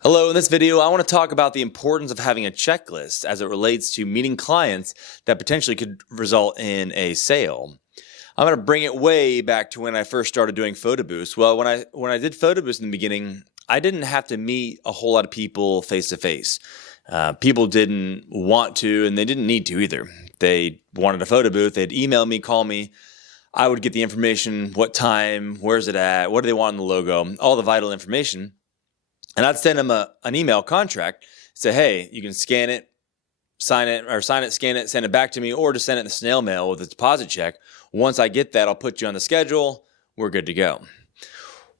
Hello, in this video, I want to talk about the importance of having a checklist as it relates to meeting clients that potentially could result in a sale. I'm going to bring it way back to when I first started doing photo booths. Well, when I did photo booths in the beginning, I didn't have to meet a whole lot of people face to face. People didn't want to, and they didn't need to either. They wanted a photo booth. They'd email me, call me. I would get the information, what time, where's it at, what do they want in the logo, all the vital information. And I'd send them an email contract, say, hey, you can scan it, scan it, send it back to me, or just send it in the snail mail with a deposit check. Once I get that, I'll put you on the schedule. We're good to go.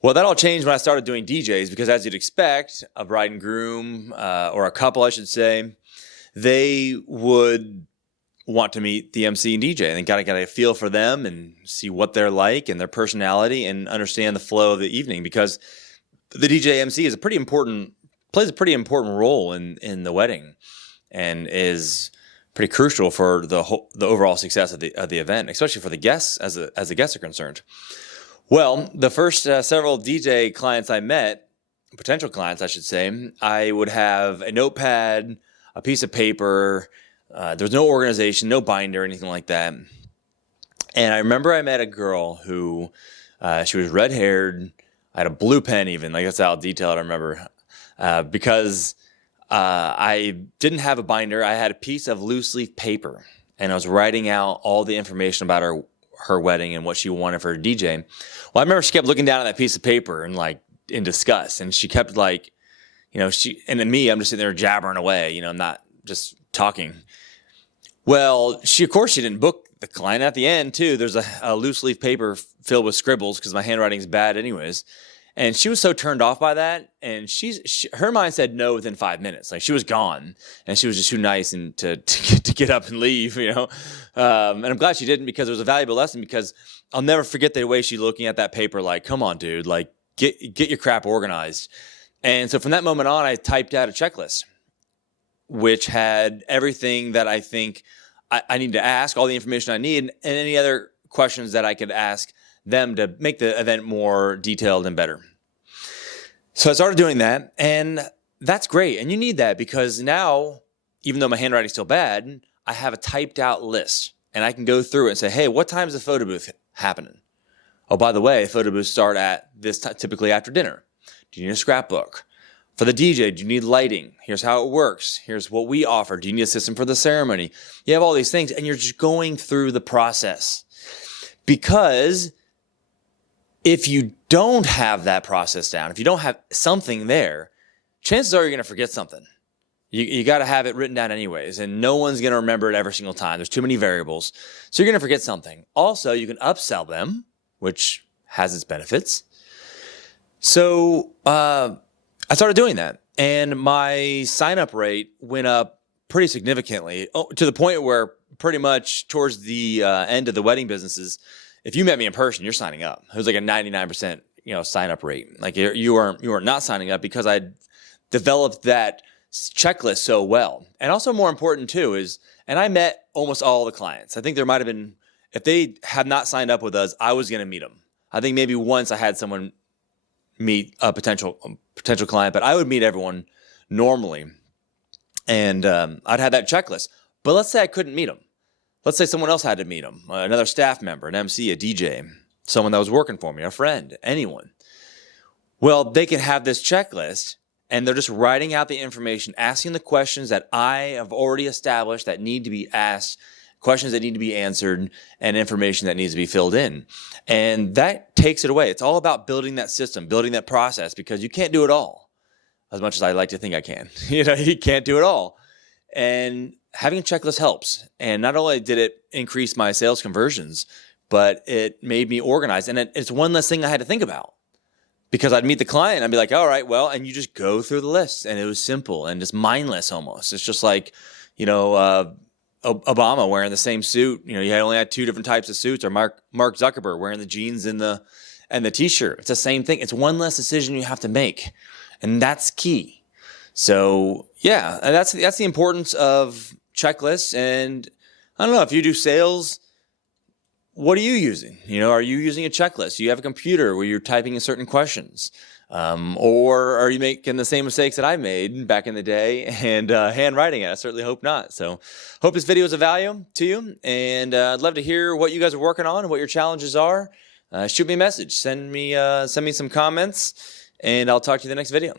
Well, that all changed when I started doing DJs because, as you'd expect, a bride and groom, or a couple, I should say, they would want to meet the MC and DJ and gotta get a feel for them and see what they're like and their personality and understand the flow of the evening, because the DJ MC is plays a pretty important role in the wedding, and is pretty crucial for the overall success of the event, especially for the guests as the guests are concerned. Well, the first several DJ clients I met, potential clients I should say, I would have a notepad, a piece of paper. There's no organization, no binder, anything like that. And I remember I met a girl who she was red-haired. I had a blue pen even, like that's how detailed I remember, because I didn't have a binder. I had a piece of loose leaf paper, and I was writing out all the information about her wedding and what she wanted for her DJ. Well, I remember she kept looking down at that piece of paper and like in disgust, and she kept like, and then me, I'm just sitting there jabbering away, I'm not just talking. Well, of course she didn't book the client at the end too. There's a loose leaf paper filled with scribbles because my handwriting is bad anyways. And she was so turned off by that. And her mind said no within 5 minutes. Like she was gone, and she was just too nice and to get up and leave, And I'm glad she didn't, because it was a valuable lesson, because I'll never forget the way she's looking at that paper. Like, come on, dude, like get your crap organized. And so from that moment on, I typed out a checklist, which had everything that I think I need to ask, all the information I need, and any other questions that I could ask them to make the event more detailed and better. So I started doing that, and that's great. And you need that, because now, even though my handwriting's still bad, I have a typed out list, and I can go through it and say, hey, what time is the photo booth happening? Oh, by the way, photo booths start at this time, typically after dinner. Do you need a scrapbook? For the DJ, do you need lighting? Here's how it works. Here's what we offer. Do you need a system for the ceremony? You have all these things, and you're just going through the process. Because if you don't have that process down, if you don't have something there, chances are you're going to forget something. You got to have it written down anyways, and no one's going to remember it every single time. There's too many variables. So you're going to forget something. Also, you can upsell them, which has its benefits. So, I started doing that, and my sign-up rate went up pretty significantly, to the point where pretty much towards the end of the wedding businesses, if you met me in person, you're signing up. It was like a 99% sign-up rate. Like you are not signing up, because I developed that checklist so well. And also more important too is, and I met almost all the clients. I think there might have been, if they had not signed up with us, I was going to meet them. I think maybe once I had someone meet a potential client, but I would meet everyone normally, and I'd have that checklist. But let's say I couldn't meet them. Let's say someone else had to meet them, another staff member, an MC, a DJ, someone that was working for me, a friend, anyone. Well, they can have this checklist, and they're just writing out the information, asking the questions that I have already established that need to be asked, questions that need to be answered, and information that needs to be filled in. And that takes it away. It's all about building that system, building that process, because you can't do it all, as much as I like to think I can. You can't do it all. And having a checklist helps. And not only did it increase my sales conversions, but it made me organized. And it's one less thing I had to think about, because I'd meet the client and I'd be like, all right, well, and you just go through the list, and it was simple and just mindless almost. It's just like, Obama wearing the same suit. You only had two different types of suits, or Mark Zuckerberg wearing the jeans and the t-shirt. It's the same thing. It's one less decision you have to make, and that's key. So yeah, and that's the importance of checklists. And I don't know, if you do sales, what are you using? Are you using a checklist? Do you have a computer where you're typing in certain questions? Or are you making the same mistakes that I made back in the day and handwriting it? I certainly hope not. So hope this video is of value to you, and I'd love to hear what you guys are working on and what your challenges are. Shoot me a message, send me some comments, and I'll talk to you in the next video.